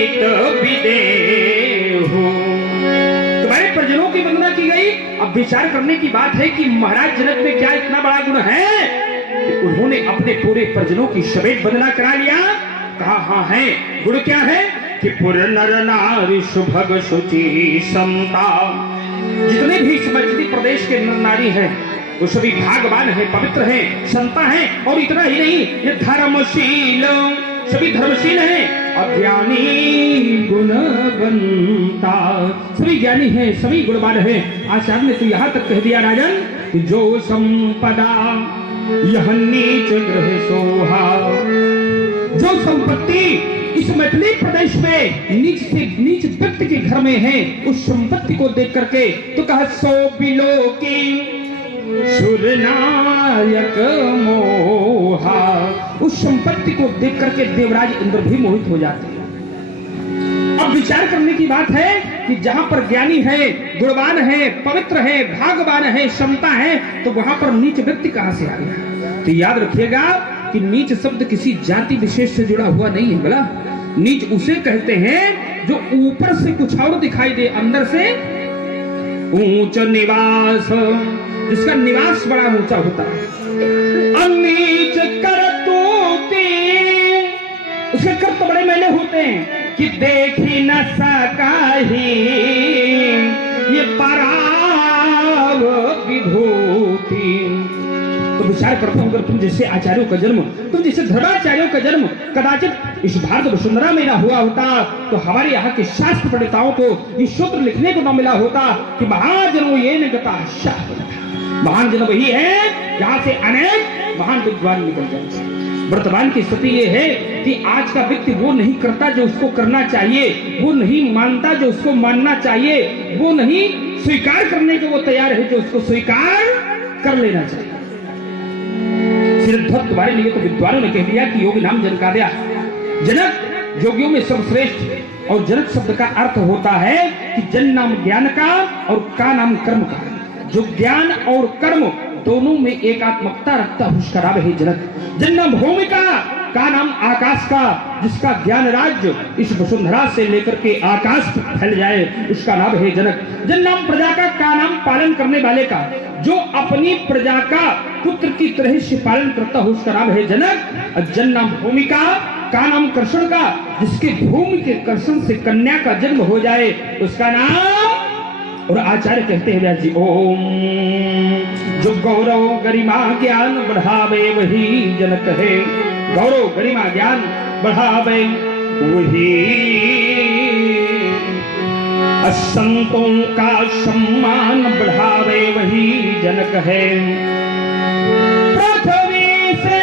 प्रीत विदेहु। तुम्हारे परिजनों की वंदना की गई। अब विचार करने की बात है कि महाराज जनक में क्या इतना बड़ा गुण है कि उन्होंने अपने पूरे परिजनों की समेत वंदना करा लिया। कहा हाँ है। गुण क्या है कि पुर नर नारी सुभग शुचि समता। जितने भी इस मजदी प्रदेश के नर नारी हैं वो सभी भागवान है, पवित्र है, संता है। और इतना ही नहीं, ये धर्मशील, सभी धर्मशील हैं, अज्ञानी गुणवंता, सभी ज्ञानी हैं, सभी गुणवान हैं। आचार्य ने तो यहाँ तक कह दिया राजन कि जो संपदा यह नीच ग्रह सोहा। जो संपत्ति इस मैथिली प्रदेश में नीच से नीच व्यक्ति के घर में है, उस संपत्ति को देख करके तो कहा सो बिलो की सुरनायक मोहा। उस संपत्ति को देख करके देवराज इंद्र भी मोहित हो जाते हैं। अब विचार करने की बात है कि जहां पर ज्ञानी है, गुणवान है, पवित्र है, भागवान है, क्षमता है, तो वहां पर नीच व्यक्ति कहां से आ गया। तो याद रखिएगा कि नीच शब्द किसी जाति विशेष से जुड़ा हुआ नहीं है। बोला नीच उसे कहते हैं जो ऊपर से कुछ और दिखाई दे, अंदर से ऊंच निवास, जिसका निवास बड़ा ऊंचा होता है। अनीच कर तूती, उसके कर तो बड़े मैले होते हैं कि देख ही न सका ही ये पराव विभूति। तो विचार करता हूं, अगर तुम जैसे आचार्यों का जन्म, तुम जैसे धर्माचार्यों का जन्म कदाचित इस भारत वसुंधरा में ना हुआ होता, तो हमारे यहाँ के शास्त्र पंडिताओं को ये सूत्र लिखने को न मिला होता कि महाजनो ये न गता शास्त्र। महान जन वही है जहां से अनेक महान विद्वान निकल जाते। वर्तमान की स्थिति ये है कि आज का व्यक्ति वो नहीं करता जो उसको करना चाहिए, वो नहीं मानता जो उसको मानना चाहिए, वो नहीं स्वीकार करने को वो तैयार है जो उसको स्वीकार कर लेना चाहिए। सिद्धार्थ तुम्हारे लिए तो विद्वानों ने कह दिया कि योगी नाम जन का दिया। जनक योगियों में सर्वश्रेष्ठ। और जनक शब्द का अर्थ होता है कि जन नाम ज्ञान का और का नाम कर्म का। जो ज्ञान और कर्म दोनों में एकात्मकता रखता है उसका नाम है जनक। जन नाम भूमिका, का नाम आकाश का, जिसका ज्ञान राज्य इस वसुंधरा से लेकर के आकाश तक फैल जाए, उसका नाम है जनक। जन नाम प्रजा का नाम पालन करने वाले का, जो अपनी प्रजा का पुत्र की तरह से पालन करता है उसका नाम है जनक। जन नाम भूमिका, का नाम कर्षण का, जिसके भूमि के कर्षण से कन्या का जन्म हो जाए उसका नाम। और आचार्य कहते हैं व्यास जी, ओम जो गौरव गरिमा ज्ञान बढ़ावे वही जनक है। गौरव गरिमा ज्ञान बढ़ावे वही असंतों का सम्मान बढ़ावे वही जनक है। पृथ्वी से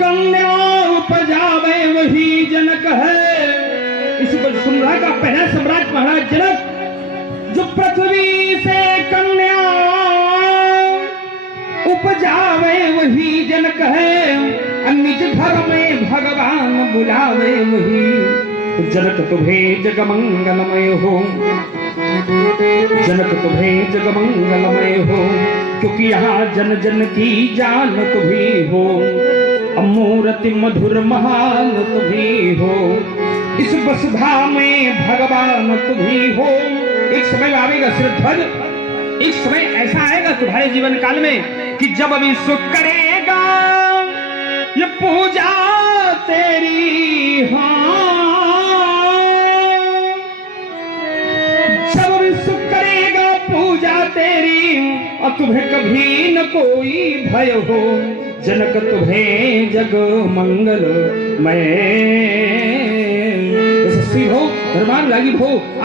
कन्या उपजावे वही जनक है। इस वसुंधरा का पहला सम्राट महाराज जनक, जो पृथ्वी से कन्या उपजावे वही जनक है। निज घर में भगवान बुलावे वही जनक। तुम्हें जग मंगलमय हो, जनक तुम्हें जग मंगलमय हो, क्योंकि यहाँ जन जन की जान तुम्ही हो। अमूर्ति मधुर महान तुम्ही हो, इस वसुधा में भगवान तुम्ही हो। एक समय आएगा श्रीध्वज, एक समय ऐसा आएगा तुम्हारे जीवन काल में कि जब विश्व करेगा ये पूजा तेरी, जब विश्व करेगा पूजा तेरी, और तुम्हें कभी न कोई भय हो। जनक तुम्हें जग मंगल मैं हो, धर्मान लागी हो।